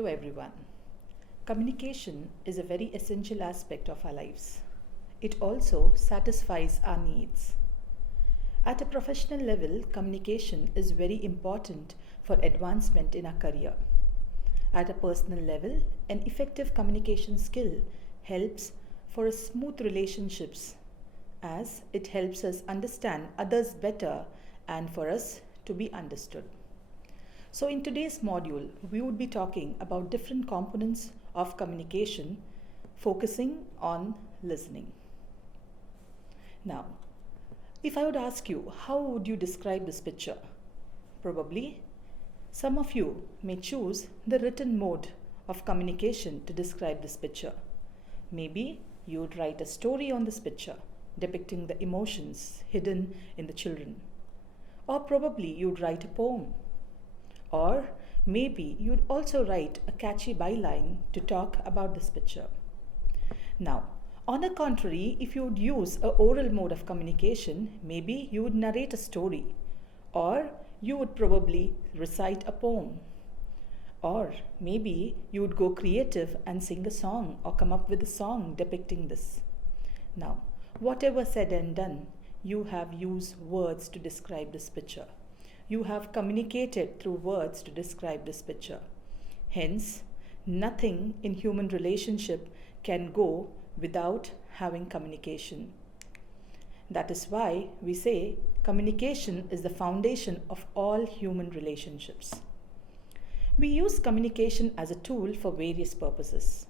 Hello everyone. Communication is a very essential aspect of our lives. It also satisfies our needs. At a professional level, communication is very important for advancement in our career. At a personal level, an effective communication skill helps for a smooth relationships as it helps us understand others better and for us to be understood. So in today's module, we would be talking about different components of communication, focusing on listening. Now, if I would ask you, how would you describe this picture? Probably, some of you may choose the written mode of communication to describe this picture. Maybe you would write a story on this picture, depicting the emotions hidden in the children. Or probably you'd write a poem. Or maybe you'd also write a catchy byline to talk about this picture. Now, on the contrary, if you would use an oral mode of communication, maybe you would narrate a story, or you would probably recite a poem, or maybe you would go creative and sing a song or come up with a song depicting this. Now, whatever said and done, you have used words to describe this picture. You have communicated through words to describe this picture. Hence, nothing in human relationship can go without having communication. That is why we say communication is the foundation of all human relationships. We use communication as a tool for various purposes.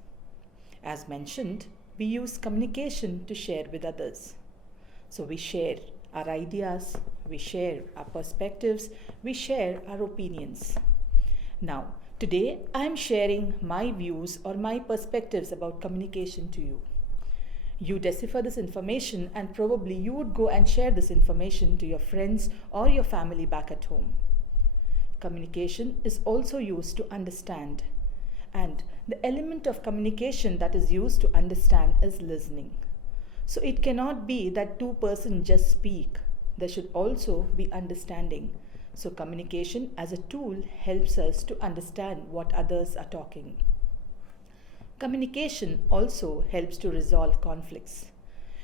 As mentioned, we use communication to share with others. So we share our ideas, we share our perspectives, we share our opinions. Now, today I am sharing my views or my perspectives about communication to you. You decipher this information and probably you would go and share this information to your friends or your family back at home. Communication is also used to understand, and the element of communication that is used to understand is listening. So it cannot be that two persons just speak. There should also be understanding. So communication as a tool helps us to understand what others are talking. Communication also helps to resolve conflicts.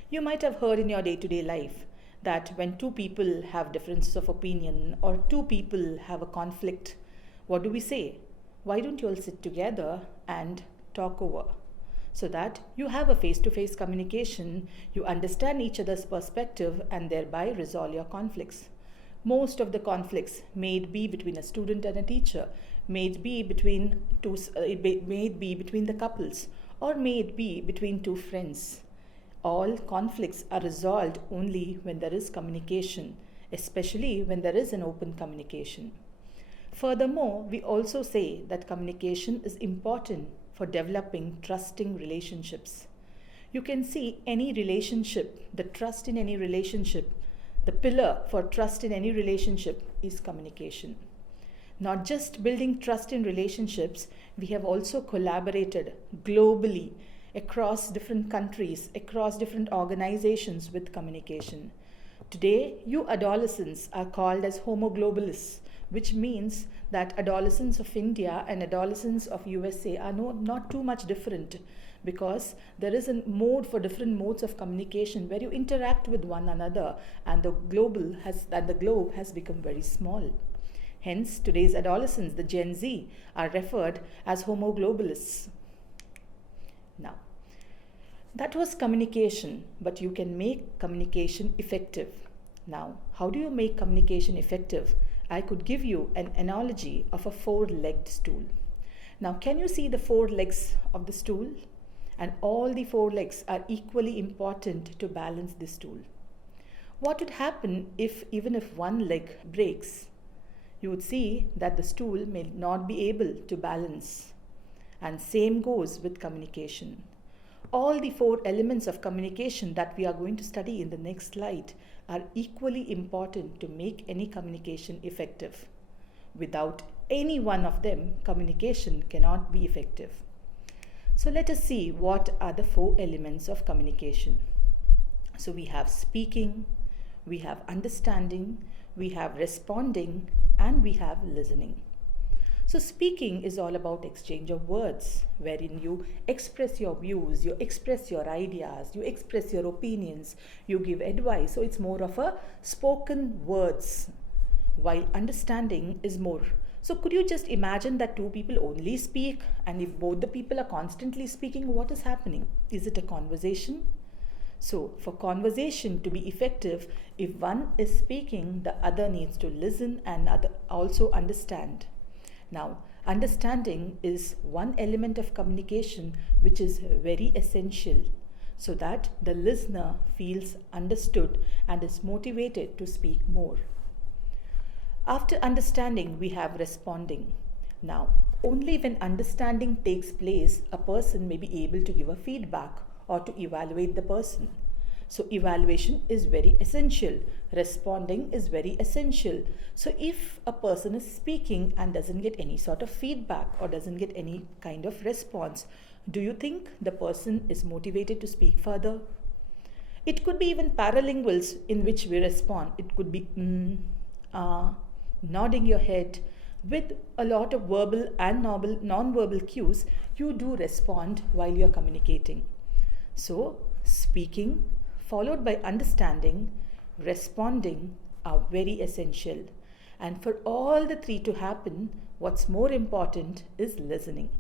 You might have heard in your day-to-day life that when two people have differences of opinion or two people have a conflict, what do we say? Why don't you all sit together and talk over? So that you have a face-to-face communication, you understand each other's perspective and thereby resolve your conflicts. Most of the conflicts may it be between a student and a teacher, may it be between the couples, or may it be between two friends. All conflicts are resolved only when there is communication, especially when there is an open communication. Furthermore, we also say that communication is important for developing trusting relationships. You can see any relationship, the trust in any relationship, the pillar for trust in any relationship is communication. Not just building trust in relationships, we have also collaborated globally across different countries, across different organizations with communication. Today, you adolescents are called as homo globalists, which means that adolescents of India and adolescents of USA are not too much different, because there is a mode for different modes of communication where you interact with one another, and the globe has become very small. Hence, today's adolescents, the Gen Z, are referred as homo globalists. Now, that was communication, but you can make communication effective. Now, how do you make communication effective? I could give you an analogy of a four-legged stool. Now, can you see the four legs of the stool? And all the four legs are equally important to balance the stool. What would happen even if one leg breaks? You would see that the stool may not be able to balance. And same goes with communication. All the four elements of communication that we are going to study in the next slide are equally important to make any communication effective. Without any one of them, communication cannot be effective. So let us see what are the four elements of communication. So we have speaking, we have understanding, we have responding, and we have listening. So, speaking is all about exchange of words, wherein you express your views, you express your ideas, you express your opinions, you give advice. So, it's more of a spoken words, while understanding is more. So, could you just imagine that two people only speak, and if both the people are constantly speaking, what is happening? Is it a conversation? So, for conversation to be effective, if one is speaking, the other needs to listen and also understand. Now, understanding is one element of communication which is very essential so that the listener feels understood and is motivated to speak more. After understanding, we have responding. Now, only when understanding takes place, a person may be able to give a feedback or to evaluate the person. So, evaluation is very essential. Responding is very essential. So, if a person is speaking and doesn't get any sort of feedback or doesn't get any kind of response, do you think the person is motivated to speak further? It could be even paralinguals in which we respond. It could be nodding your head. With a lot of verbal and non-verbal cues, you do respond while you are communicating. So, speaking followed by understanding, responding are very essential. And for all the three to happen, what's more important is listening.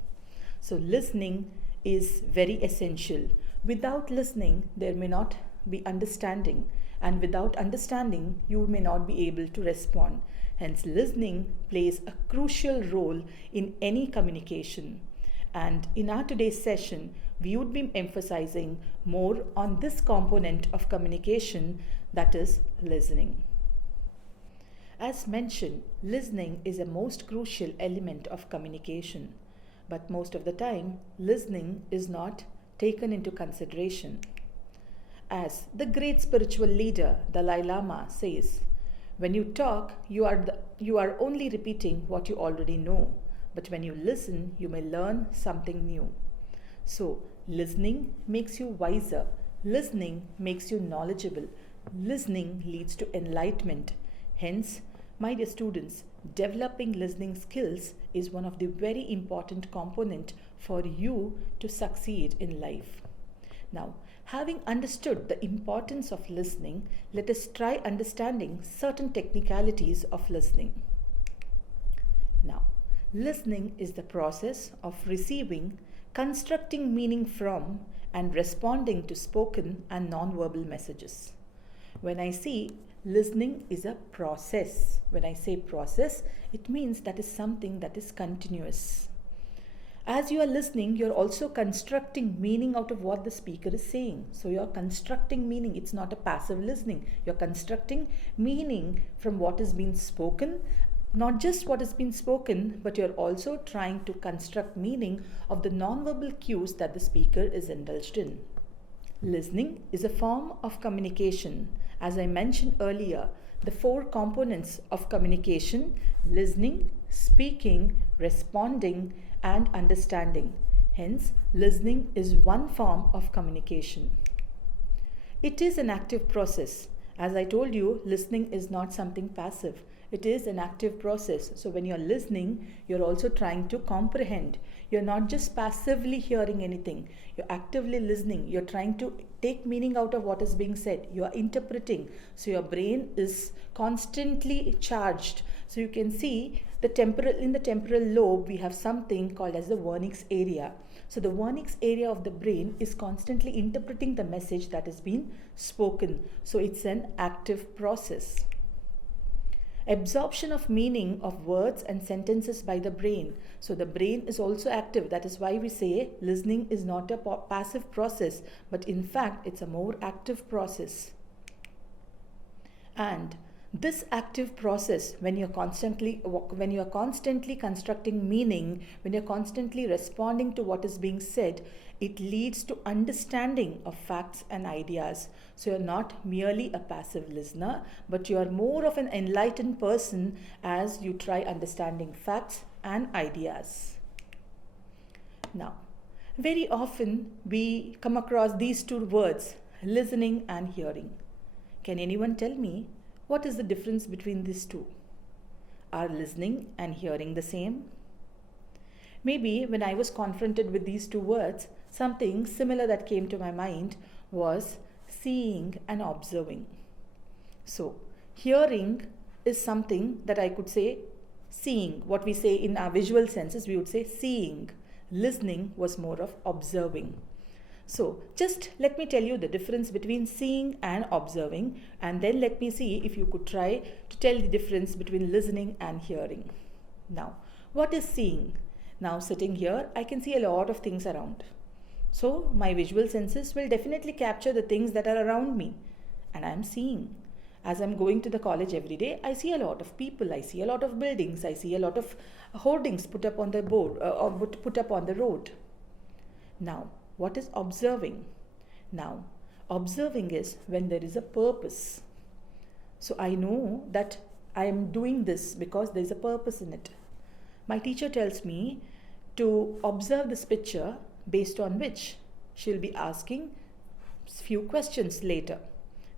So, listening is very essential. Without listening, there may not be understanding, and without understanding, you may not be able to respond. Hence, listening plays a crucial role in any communication. And in our today's session, we would be emphasizing more on this component of communication, that is listening. As mentioned, listening is a most crucial element of communication, but most of the time, listening is not taken into consideration. As the great spiritual leader Dalai Lama says, when you talk, you are only repeating what you already know, but when you listen, you may learn something new. So, listening makes you wiser, listening makes you knowledgeable, listening leads to enlightenment. Hence, my dear students, developing listening skills is one of the very important component for you to succeed in life. Now, having understood the importance of listening, let us try understanding certain technicalities of listening. Now, listening is the process of receiving, constructing meaning from, and responding to spoken and non-verbal messages. When I say listening is a process, when I say process, it means that is something that is continuous. As you are listening, you're also constructing meaning out of what the speaker is saying. So you're constructing meaning. It's not a passive listening. You're constructing meaning from what has been spoken. Not just what has been spoken, but you're also trying to construct meaning of the nonverbal cues that the speaker is indulged in. Listening is a form of communication. As I mentioned earlier, the four components of communication: listening, speaking, responding, and understanding. Hence, listening is one form of communication. It is an active process. As I told you, listening is not something passive. It is an active process. So when you're listening, you're also trying to comprehend. You're not just passively hearing anything. You're actively listening. You're trying to take meaning out of what is being said. You are interpreting. So your brain is constantly charged. So you can see in the temporal lobe, we have something called as the vernix area. So the vernix area of the brain is constantly interpreting the message that is being spoken. So it's an active process. Absorption of meaning of words and sentences by the brain. So the brain is also active. That is why we say listening is not a passive process, but in fact it's a more active process. And this active process, when you're constantly constructing meaning, when you're constantly responding to what is being said, it leads to understanding of facts and ideas. So you're not merely a passive listener, but you are more of an enlightened person as you try understanding facts and ideas. Now, very often we come across these two words, listening and hearing. Can anyone tell me what is the difference between these two? Are listening and hearing the same? Maybe when I was confronted with these two words, something similar that came to my mind was seeing and observing. So, hearing is something that I could say seeing. What we say in our visual senses, we would say seeing. Listening was more of observing. So, just let me tell you the difference between seeing and observing, and then let me see if you could try to tell the difference between listening and hearing. Now, what is seeing? Now, sitting here, I can see a lot of things around. So, my visual senses will definitely capture the things that are around me, and I am seeing. As I'm going to the college every day, I see a lot of people, I see a lot of buildings, I see a lot of hoardings put up on the board or put up on the road. Now, what is observing? Now, observing is when there is a purpose. So I know that I am doing this because there is a purpose in it. My teacher tells me to observe this picture, based on which she'll be asking few questions later.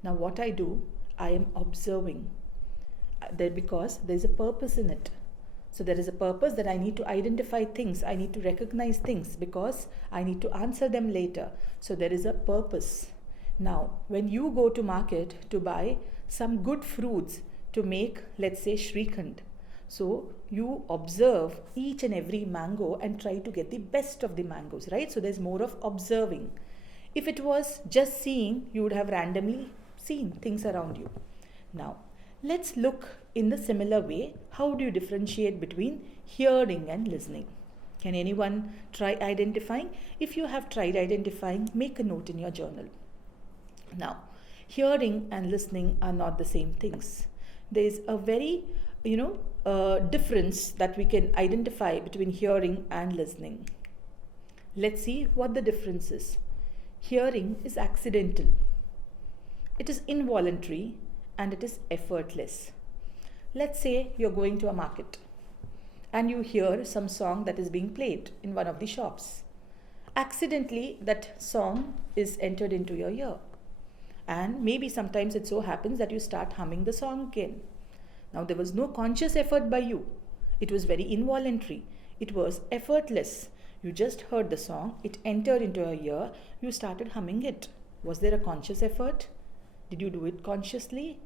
Now, what I do, I am observing because there is a purpose in it. So there is a purpose that I need to identify things, I need to recognize things because I need to answer them later. So there is a purpose. Now, when you go to market to buy some good fruits to make, let's say, Shrikhand, so you observe each and every mango and try to get the best of the mangoes, right? So there's more of observing. If it was just seeing, you would have randomly seen things around you. Now, let's look in the similar way. How do you differentiate between hearing and listening? Can anyone try identifying? If you have tried identifying, make a note in your journal. Now, hearing and listening are not the same things. There is a very, difference that we can identify between hearing and listening. Let's see what the difference is. Hearing is accidental. It is involuntary and it is effortless. Let's say you're going to a market and you hear some song that is being played in one of the shops. Accidentally, that song is entered into your ear. And maybe sometimes it so happens that you start humming the song again. Now, there was no conscious effort by you. It was very involuntary. It was effortless. You just heard the song, it entered into your ear, you started humming it. Was there a conscious effort? Did you do it consciously?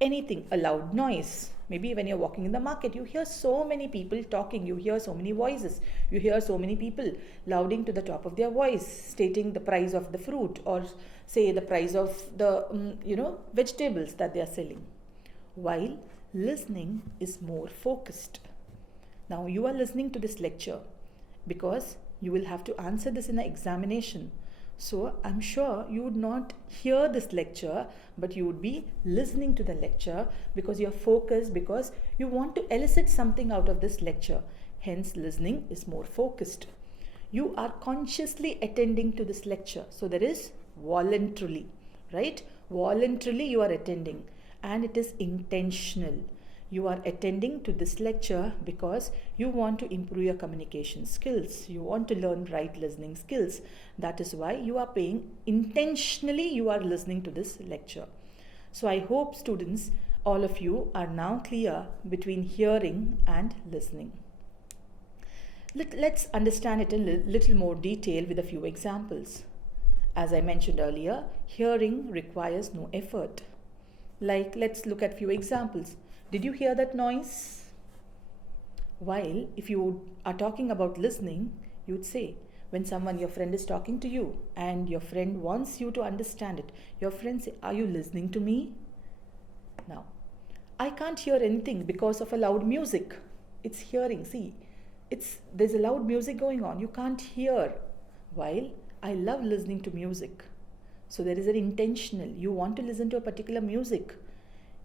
Anything, a loud noise. Maybe when you're walking in the market, you hear so many people talking, you hear so many voices, you hear so many people louding to the top of their voice, stating the price of the fruit or say the price of the, vegetables that they are selling. While listening is more focused. Now, you are listening to this lecture because you will have to answer this in an examination. So I'm sure you would not hear this lecture, but you would be listening to the lecture because you're focused, because you want to elicit something out of this lecture. Hence, listening is more focused. You are consciously attending to this lecture. So there is voluntarily, right? Voluntarily you are attending, and it is intentional. You are attending to this lecture because you want to improve your communication skills. You want to learn right listening skills. That is why you are paying intentionally, you are listening to this lecture. So I hope students, all of you are now clear between hearing and listening. Let's understand it in a little more detail with a few examples. As I mentioned earlier, hearing requires no effort. Like, let's look at few examples. Did you hear that noise? While if you are talking about listening, you would say, when your friend is talking to you and your friend wants you to understand it, your friend say, are you listening to me? Now, I can't hear anything because of a loud music. It's hearing, see, there's a loud music going on. You can't hear. While I love listening to music. So there is an intentional. You want to listen to a particular music.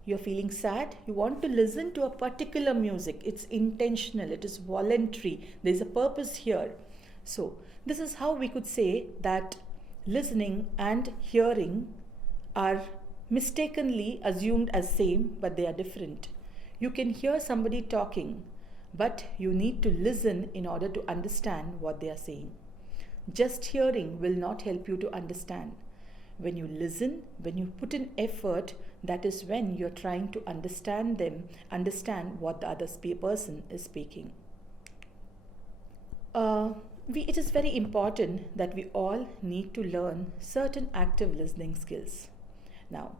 You're feeling sad, you want to listen to a particular music. It's intentional, it is voluntary. There's a purpose here. So this is how we could say that listening and hearing are mistakenly assumed as same, but they are different. You can hear somebody talking, but you need to listen in order to understand what they are saying. Just hearing will not help you to understand. When you listen, when you put in effort, that is when you're trying to understand what the other person is speaking. Uh, it is very important that we all need to learn certain active listening skills. Now,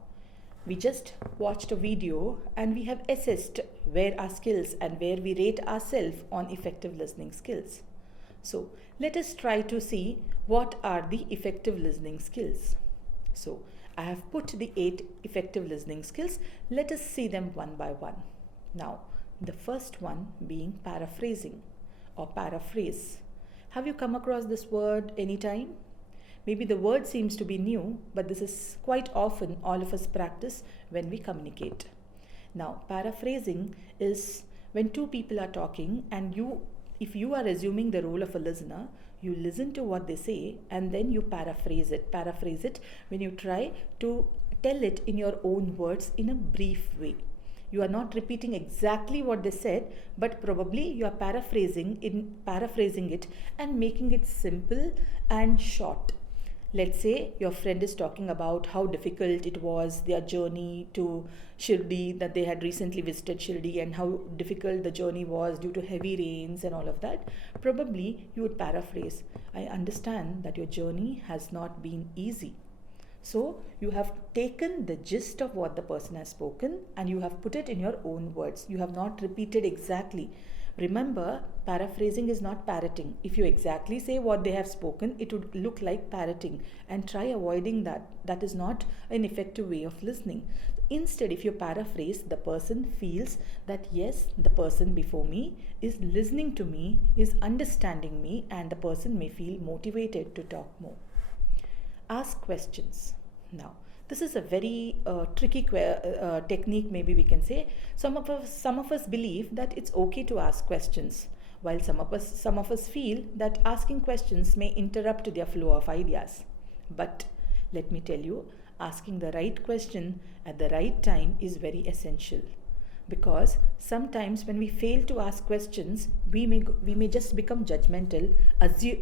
we just watched a video and we have assessed where our skills and where we rate ourselves on effective listening skills. So, let us try to see what are the effective listening skills. So, I have put the 8 effective listening skills. Let us see them one by one. Now, the first one being paraphrasing or paraphrase. Have you come across this word anytime? Maybe the word seems to be new, but this is quite often all of us practice when we communicate. Now, paraphrasing is when two people are talking and if you are assuming the role of a listener, you listen to what they say and then you paraphrase it. Paraphrase it when you try to tell it in your own words in a brief way. You are not repeating exactly what they said, but probably you are paraphrasing it and making it simple and short. Let's say your friend is talking about how difficult it was, their journey to Shirdi, that they had recently visited Shirdi, and how difficult the journey was due to heavy rains and all of that. Probably you would paraphrase, I understand that your journey has not been easy. So you have taken the gist of what the person has spoken and you have put it in your own words. You have not repeated exactly. Remember, paraphrasing is not parroting. If you exactly say what they have spoken, it would look like parroting, and try avoiding that. That is not an effective way of listening. Instead, if you paraphrase, the person feels that yes, the person before me is listening to me, is understanding me, and the person may feel motivated to talk more. Ask questions. Now, this is a very tricky technique, maybe we can say. Some of us believe that it's okay to ask questions, while some of us feel that asking questions may interrupt their flow of ideas. But let me tell you, asking the right question at the right time is very essential. Because sometimes when we fail to ask questions, we may just become judgmental,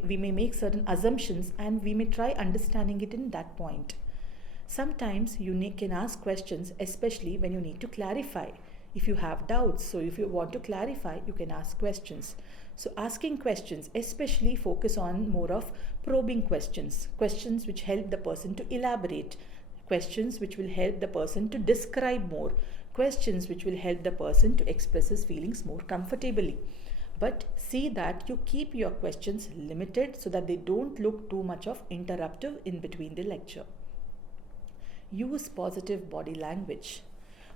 we may make certain assumptions, and we may try understanding it in that point. Sometimes you can ask questions, especially when you need to clarify. If you have doubts, so if you want to clarify, you can ask questions. So asking questions, especially focus on more of probing questions, questions which help the person to elaborate, questions which will help the person to describe more, questions which will help the person to express his feelings more comfortably. But see that you keep your questions limited so that they don't look too much of interruptive in between the lecture. Use positive body language.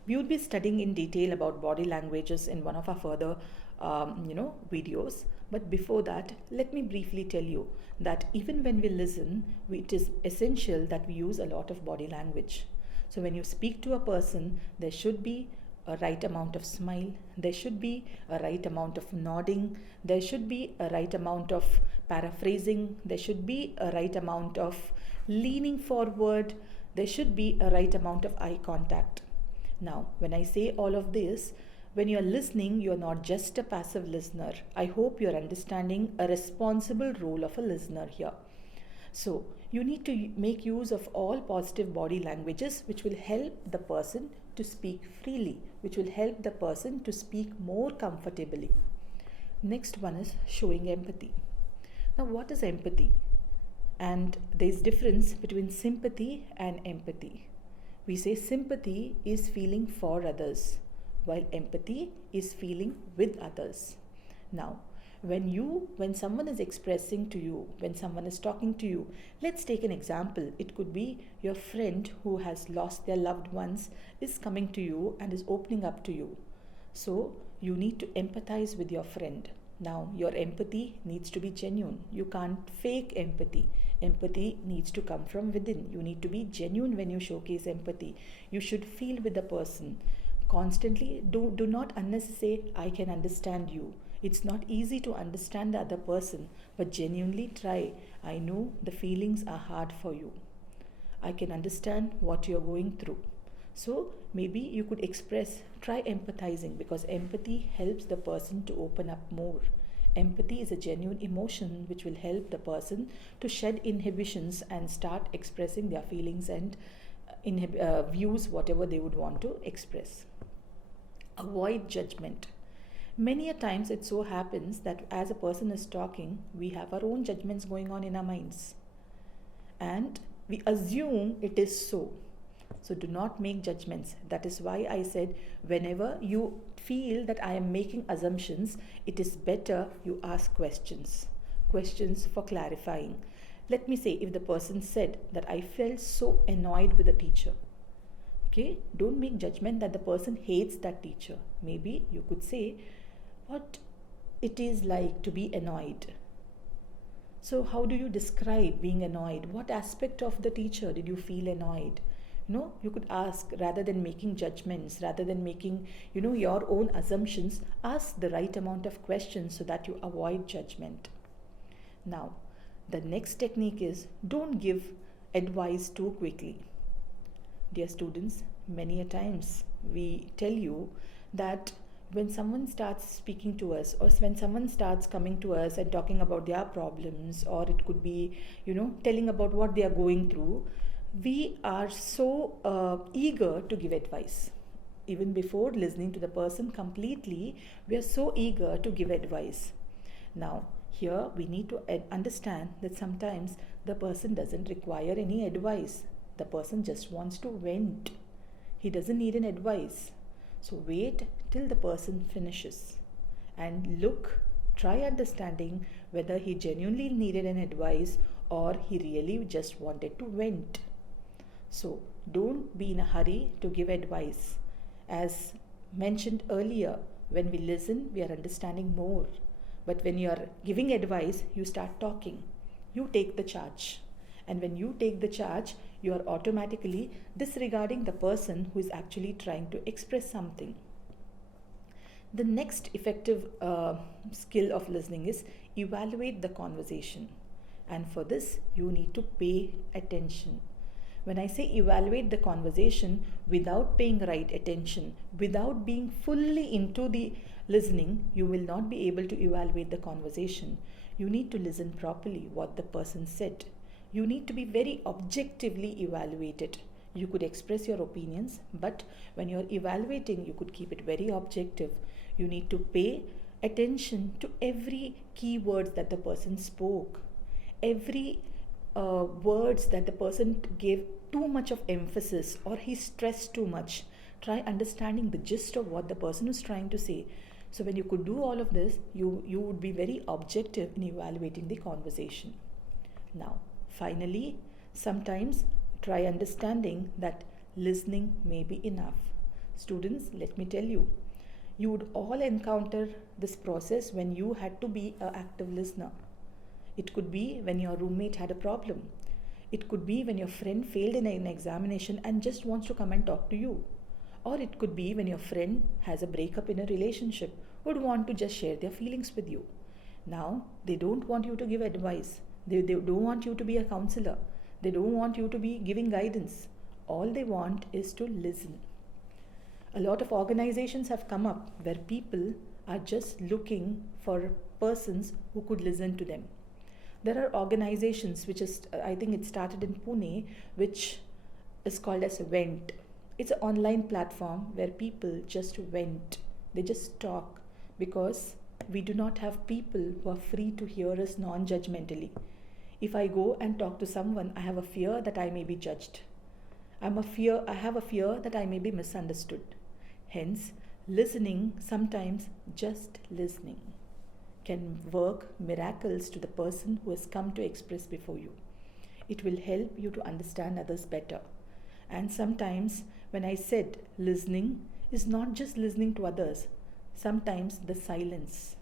We would be studying in detail about body languages in one of our further videos. But before that, let me briefly tell you that even when we listen, it is essential that we use a lot of body language. So when you speak to a person, there should be a right amount of smile, there should be a right amount of nodding, there should be a right amount of paraphrasing, there should be a right amount of leaning forward, there should be a right amount of eye contact. Now, when I say all of this, when you are listening, you are not just a passive listener. I hope you are understanding a responsible role of a listener here. So, you need to make use of all positive body languages which will help the person to speak freely, which will help the person to speak more comfortably. Next one is showing empathy. Now, what is empathy? And there is difference between sympathy and empathy. We say sympathy is feeling for others, while empathy is feeling with others. Now, when someone is expressing to you, when someone is talking to you, let's take an example. It could be your friend who has lost their loved ones is coming to you and is opening up to you. So, you need to empathize with your friend. Now, your empathy needs to be genuine. You can't fake empathy. Empathy needs to come from within. You need to be genuine when you showcase empathy. You should feel with the person. Constantly, do not unnecessarily say, I can understand you. It's not easy to understand the other person, but genuinely try. I know the feelings are hard for you. I can understand what you're going through. So maybe you could try empathizing, because empathy helps the person to open up more. Empathy is a genuine emotion which will help the person to shed inhibitions and start expressing their feelings and views, whatever they would want to express. Avoid judgment. Many a times it so happens that as a person is talking, we have our own judgments going on in our minds and we assume it is so. So do not make judgments. That is why I said whenever you feel that I am making assumptions, it is better you ask questions. Questions for clarifying. Let me say, if the person said that I felt so annoyed with the teacher, okay, don't make judgment that the person hates that teacher. Maybe you could say what it is like to be annoyed. So how do you describe being annoyed? What aspect of the teacher did you feel annoyed? No, you could ask, rather than making judgments, rather than making your own assumptions. Ask the right amount of questions so that you avoid judgment. Now, the next technique is, don't give advice too quickly. Dear students, many a times we tell you that when someone starts speaking to us, or when someone starts coming to us and talking about their problems, or it could be telling about what they are going through, we are so eager to give advice. Even before listening to the person completely, we are so eager to give advice. Now, here we need to understand that sometimes the person doesn't require any advice. The person just wants to vent. He doesn't need an advice. So wait till the person finishes and try understanding whether he genuinely needed an advice or he really just wanted to vent. So don't be in a hurry to give advice. As mentioned earlier, when we listen, we are understanding more. But when you are giving advice, you start talking. You take the charge. And when you take the charge, you are automatically disregarding the person who is actually trying to express something. The next effective skill of listening is evaluate the conversation. And for this, you need to pay attention. When I say evaluate the conversation without paying right attention, without being fully into the listening, you will not be able to evaluate the conversation. You need to listen properly what the person said. You need to be very objectively evaluated. You could express your opinions, but when you're evaluating, you could keep it very objective. You need to pay attention to every key words that the person spoke, every words that the person gave too much of emphasis or he stressed too much. Try understanding the gist of what the person is trying to say. So when you could do all of this, you would be very objective in evaluating the conversation. Now, finally, sometimes try understanding that listening may be enough. Students, let me tell you, you would all encounter this process when you had to be an active listener. It could be when your roommate had a problem. It could be when your friend failed in an examination and just wants to come and talk to you. Or it could be when your friend has a breakup in a relationship, would want to just share their feelings with you. Now, they don't want you to give advice. They don't want you to be a counselor. They don't want you to be giving guidance. All they want is to listen. A lot of organizations have come up where people are just looking for persons who could listen to them. There are organizations which is, I think it started in Pune, which is called as Vent. It's an online platform where people just vent. They just talk because we do not have people who are free to hear us non-judgmentally. If I go and talk to someone, I have a fear that I may be judged. I have a fear that I may be misunderstood. Hence, listening, sometimes just listening, can work miracles to the person who has come to express before you. It will help you to understand others better. And sometimes when I said listening is not just listening to others, sometimes the silence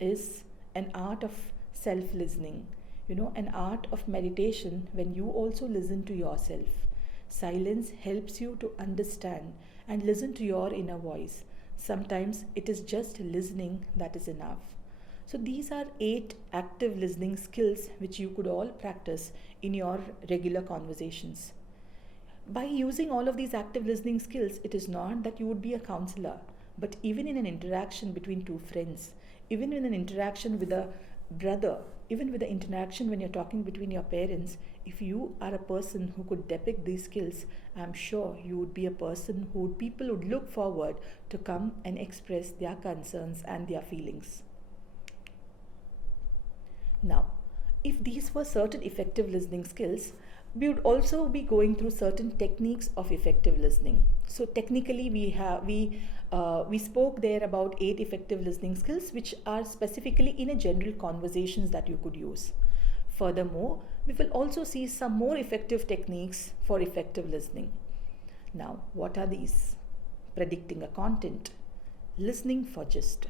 is an art of self-listening, an art of meditation when you also listen to yourself. Silence helps you to understand and listen to your inner voice. Sometimes it is just listening that is enough. So these are 8 active listening skills which you could all practice in your regular conversations. By using all of these active listening skills, it is not that you would be a counselor, but even in an interaction between two friends, even in an interaction with a brother, even with the interaction when you're talking between your parents, if you are a person who could depict these skills, I'm sure you would be a person who people would look forward to come and express their concerns and their feelings. Now, if these were certain effective listening skills, we would also be going through certain techniques of effective listening. So technically, we spoke there about 8 effective listening skills, which are specifically in a general conversations that you could use. Furthermore, we will also see some more effective techniques for effective listening. Now, what are these? Predicting a content, listening for gist,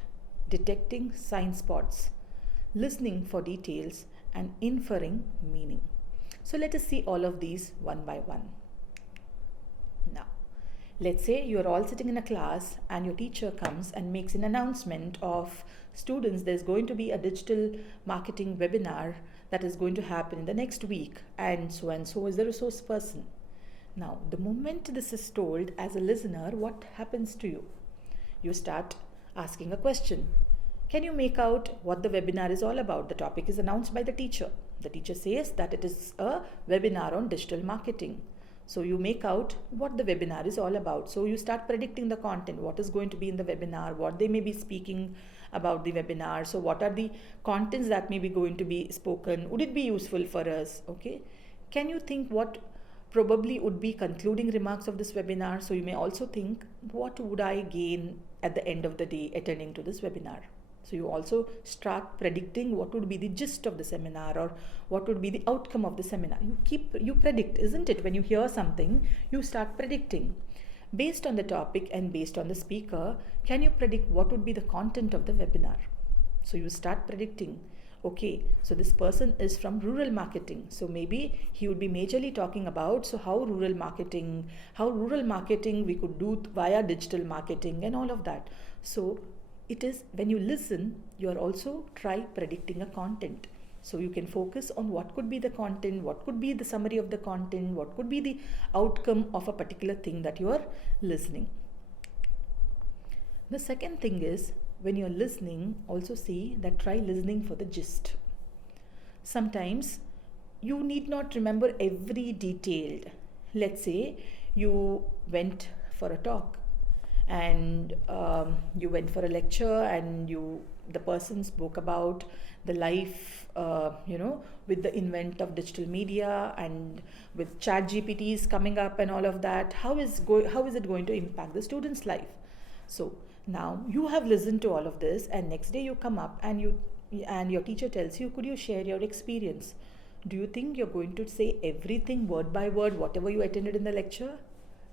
detecting sign spots, listening for details, and inferring meaning. So let us see all of these one by one. Now, let's say you're all sitting in a class and your teacher comes and makes an announcement of students, there's going to be a digital marketing webinar that is going to happen in the next week, and so is the resource person. Now, the moment this is told as a listener, what happens to you? You start asking a question. Can you make out what the webinar is all about? The topic is announced by the teacher. The teacher says that it is a webinar on digital marketing. So you make out what the webinar is all about. So you start predicting the content, what is going to be in the webinar, what they may be speaking about the webinar. So what are the contents that may be going to be spoken? Would it be useful for us? Okay. Can you think what probably would be concluding remarks of this webinar? So you may also think, what would I gain at the end of the day attending to this webinar? So you also start predicting what would be the gist of the seminar or what would be the outcome of the seminar. You predict, isn't it? When you hear something, you start predicting. Based on the topic and based on the speaker, can you predict what would be the content of the webinar? So you start predicting. Okay, so this person is from rural marketing. So maybe he would be majorly talking about how rural marketing we could do via digital marketing and all of that. So it is when you listen, you are also try predicting a content. So you can focus on what could be the content, what could be the summary of the content, what could be the outcome of a particular thing that you are listening. The second thing is, when you're listening, also see that try listening for the gist. Sometimes you need not remember every detail. Let's say you went for a talk and you went for a lecture and the person spoke about the life with the invent of digital media and with chat GPTs coming up and all of that, how is it going to impact the student's life? So now you have listened to all of this, and next day you come up and your teacher tells you, could you share your experience? Do you think you're going to say everything word by word, whatever you attended in the lecture?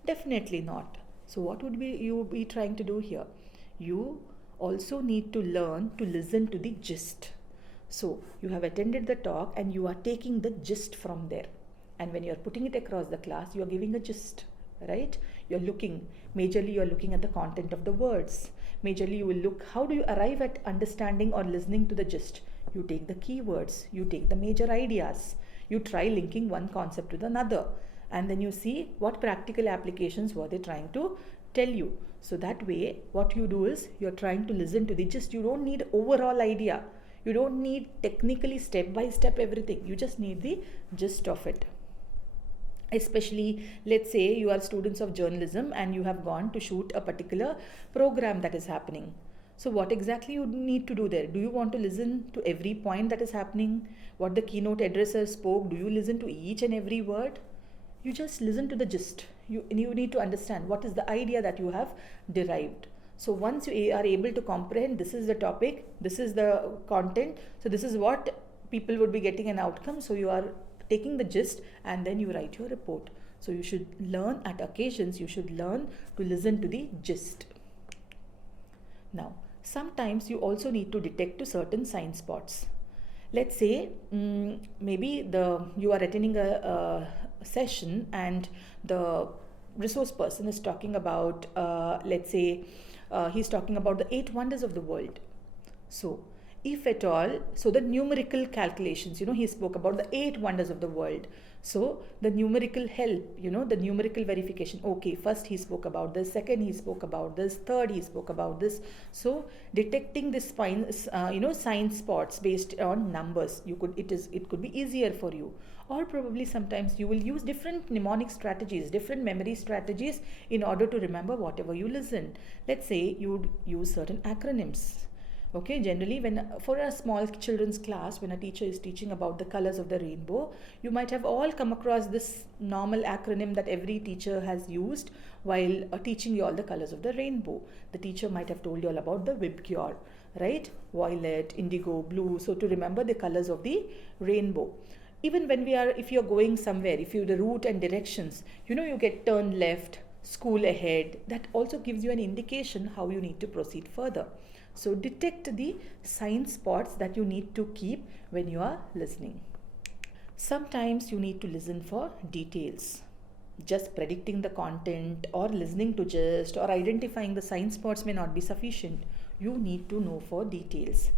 Definitely not. So what would you be trying to do here? You also need to learn to listen to the gist. So you have attended the talk and you are taking the gist from there. And when you are putting it across the class, you are giving a gist, right? Majorly you're looking at the content of the words. Majorly you will look, how do you arrive at understanding or listening to the gist? You take the keywords, you take the major ideas, you try linking one concept with another. And then you see what practical applications were they trying to tell you. So that way, what you do is you're trying to listen to the gist. You don't need overall idea. You don't need technically step by step everything. You just need the gist of it. Especially, let's say you are students of journalism and you have gone to shoot a particular program that is happening. So what exactly you need to do there? Do you want to listen to every point that is happening? What the keynote addresser spoke? Do you listen to each and every word? You just listen to the gist. You need to understand what is the idea that you have derived. So once you are able to comprehend, this is the topic, this is the content, so this is what people would be getting an outcome. So you are taking the gist and then you write your report. So you should learn at occasions, you should learn to listen to the gist. Now, sometimes you also need to detect to certain sign spots. Let's say maybe you are attending a session and the resource person is talking about, he's talking about the 8 wonders of the world. So if at all. So the numerical calculations, he spoke about the 8 wonders of the world. So the numerical help, the numerical verification. Okay, first he spoke about this, second he spoke about this, third he spoke about this. So detecting this sign spots based on numbers, it could be easier for you. Or probably sometimes you will use different mnemonic strategies, different memory strategies in order to remember whatever you listen. Let's say you would use certain acronyms. Okay, generally when for a small children's class, when a teacher is teaching about the colors of the rainbow, you might have all come across this normal acronym that every teacher has used while teaching you all the colors of the rainbow. The teacher might have told you all about the Vibgyor, right? Violet, indigo, blue. So to remember the colors of the rainbow. Even when if you're going somewhere, if you the route and directions, you get turn left, school ahead. That also gives you an indication how you need to proceed further. So detect the sign spots that you need to keep when you are listening. Sometimes you need to listen for details. Just predicting the content or listening to gist or identifying the sign spots may not be sufficient. You need to know for details.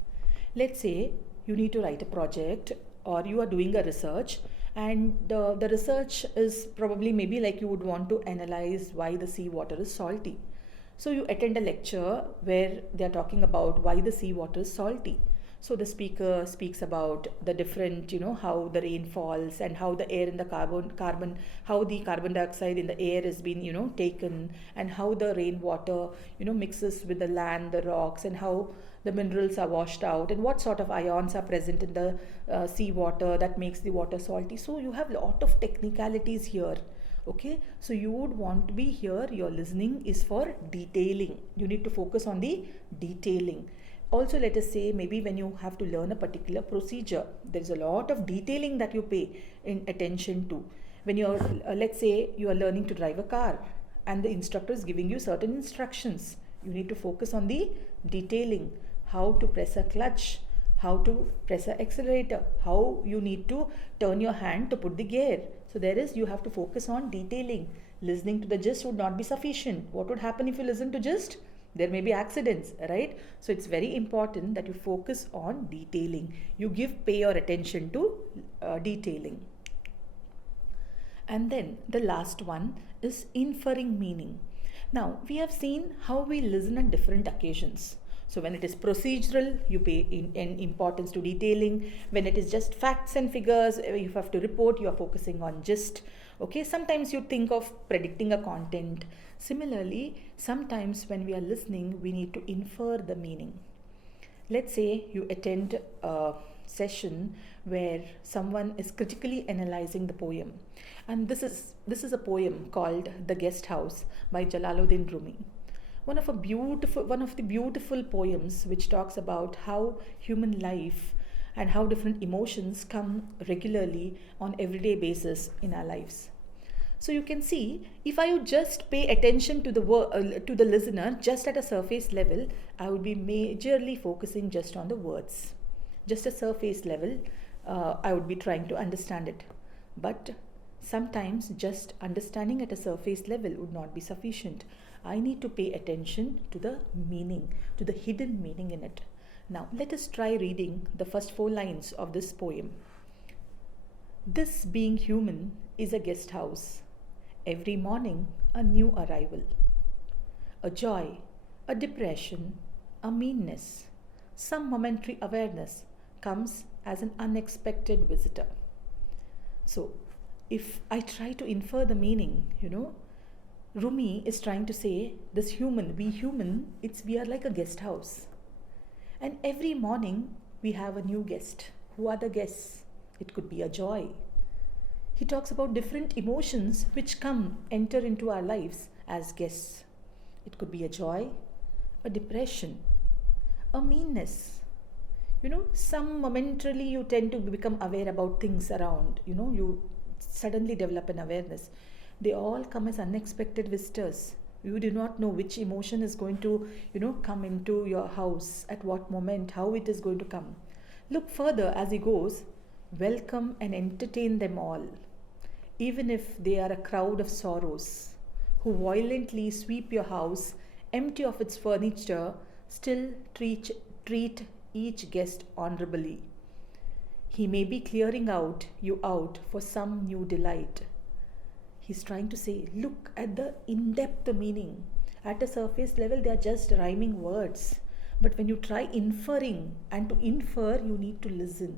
Let's say you need to write a project or you are doing a research, and the research is probably maybe like you would want to analyze why the sea water is salty. So you attend a lecture where they are talking about why the sea water is salty. So the speaker speaks about the different, how the rain falls and how the air in the how the carbon dioxide in the air has been, taken, and how the rainwater, mixes with the land, the rocks, and how the minerals are washed out, and what sort of ions are present in the sea water that makes the water salty. So you have a lot of technicalities here. Okay, so you would want to be here, your listening is for detailing. You need to focus on the detailing. Also, let us say maybe when you have to learn a particular procedure, there is a lot of detailing that you pay in attention to. When you're, let's say you are learning to drive a car and the instructor is giving you certain instructions, you need to focus on the detailing. How to press a clutch, how to press an accelerator, how you need to turn your hand to put the gear. So you have to focus on detailing. Listening to the gist would not be sufficient. What would happen if you listen to gist? There may be accidents, right? So it's very important that you focus on detailing. You pay your attention to detailing. And then the last one is inferring meaning. Now, we have seen how we listen on different occasions. So when it is procedural, you pay in importance to detailing. When it is just facts and figures, you have to report, you are focusing on gist. Okay, sometimes you think of predicting a content. Similarly, sometimes when we are listening, we need to infer the meaning. Let's say you attend a session where someone is critically analyzing the poem. And this is a poem called The Guest House by Jalaluddin Rumi. One of the beautiful poems which talks about how human life and how different emotions come regularly on everyday basis in our lives. So you can see, if I would just pay attention to the listener just at a surface level, I would be majorly focusing just on the words. Just a surface level, I would be trying to understand it. But sometimes just understanding at a surface level would not be sufficient. I need to pay attention to the meaning, to the hidden meaning in it. Now, let us try reading the first 4 lines of this poem. This being human is a guest house. Every morning, a new arrival. A joy, a depression, a meanness, some momentary awareness comes as an unexpected visitor. So, if I try to infer the meaning, Rumi is trying to say, we are like a guest house. And every morning we have a new guest. Who are the guests? It could be a joy. He talks about different emotions which enter into our lives as guests. It could be a joy, a depression, a meanness. Some momentarily you tend to become aware about things around. You suddenly develop an awareness. They all come as unexpected visitors. You do not know which emotion is going to, come into your house, at what moment, how it is going to come. Look further as he goes. Welcome and entertain them all, even if they are a crowd of sorrows, who violently sweep your house, empty of its furniture, still treat each guest honorably. He may be clearing you out for some new delight. He's trying to say, look at the in-depth meaning. At a surface level, they are just rhyming words. But when you try inferring, and to infer, you need to listen.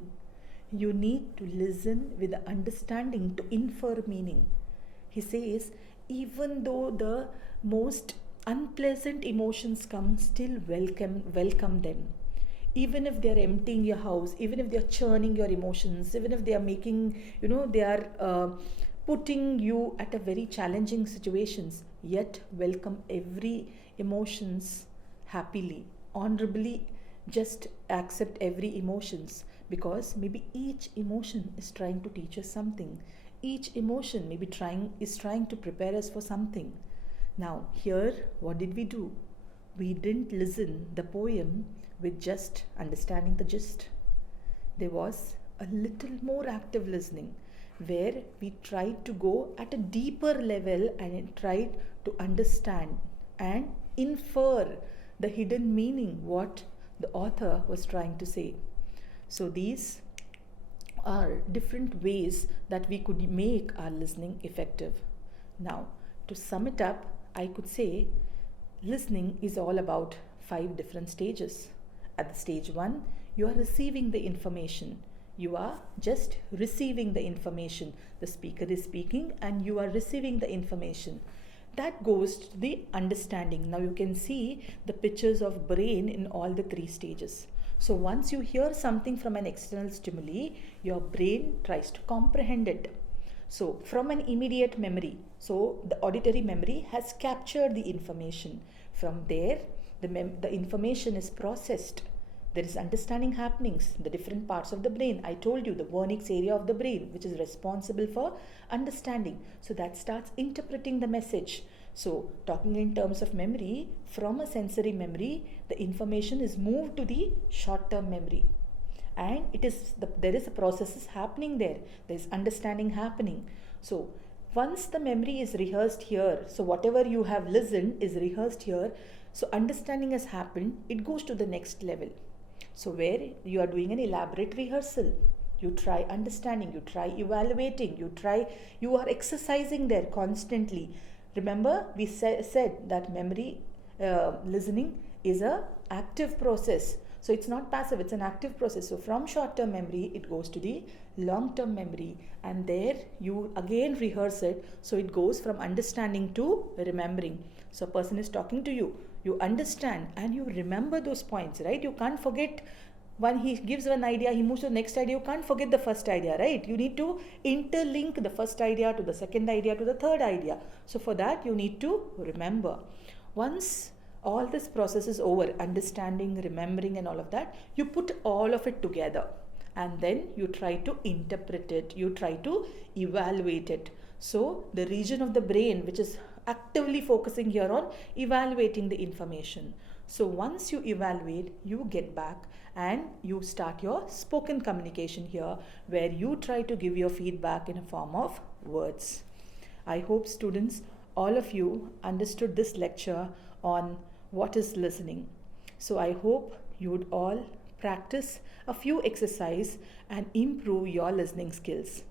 You need to listen with the understanding to infer meaning. He says, even though the most unpleasant emotions come, still welcome them. Even if they are emptying your house, even if they are churning your emotions, even if they are making, they are putting you at a very challenging situations, yet welcome every emotions happily, honorably. Just accept every emotions, because maybe each emotion is trying to teach us something. Each emotion is trying to prepare us for something. Now here, what did we do? We didn't listen the poem with just understanding the gist. There was a little more active listening, where we tried to go at a deeper level and tried to understand and infer the hidden meaning, what the author was trying to say. So these are different ways that we could make our listening effective. Now, to sum it up, I could say listening is all about 5 different stages. At the stage 1, you are receiving the information. You are just receiving the information. The speaker is speaking and you are receiving the information. That goes to the understanding. Now you can see the pictures of brain in all the 3 stages. So once you hear something from an external stimuli, your brain tries to comprehend it. So from an immediate memory, so the auditory memory has captured the information. From there, the information is processed. There is understanding happenings, the different parts of the brain. I told you the vernix area of the brain, which is responsible for understanding. So that starts interpreting the message. So talking in terms of memory, from a sensory memory, the information is moved to the short-term memory. And there is a process happening there. There is understanding happening. So once the memory is rehearsed here, so whatever you have listened is rehearsed here, so understanding has happened, it goes to the next level. So where you are doing an elaborate rehearsal, you try understanding, you try evaluating, you are exercising there constantly. Remember, we said that memory listening is an active process. So it's not passive, it's an active process. So from short-term memory, it goes to the long-term memory, and there you again rehearse it. So it goes from understanding to remembering. So a person is talking to you, you understand and you remember those points, right? You can't forget. When he gives one idea, he moves to the next idea. You can't forget the first idea, right? You need to interlink the first idea to the second idea to the third idea. So for that, you need to remember. Once all this process is over, understanding, remembering and all of that, you put all of it together and then you try to interpret it, you try to evaluate it. So the region of the brain which is actively focusing here on evaluating the information. So once you evaluate, you get back and you start your spoken communication here, where you try to give your feedback in a form of words. I hope students, all of you understood this lecture on what is listening. So I hope you would all practice a few exercises and improve your listening skills.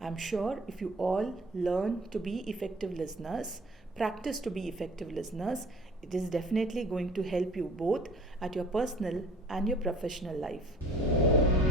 I'm sure if you all learn to be effective listeners, practice to be effective listeners, it is definitely going to help you both at your personal and your professional life.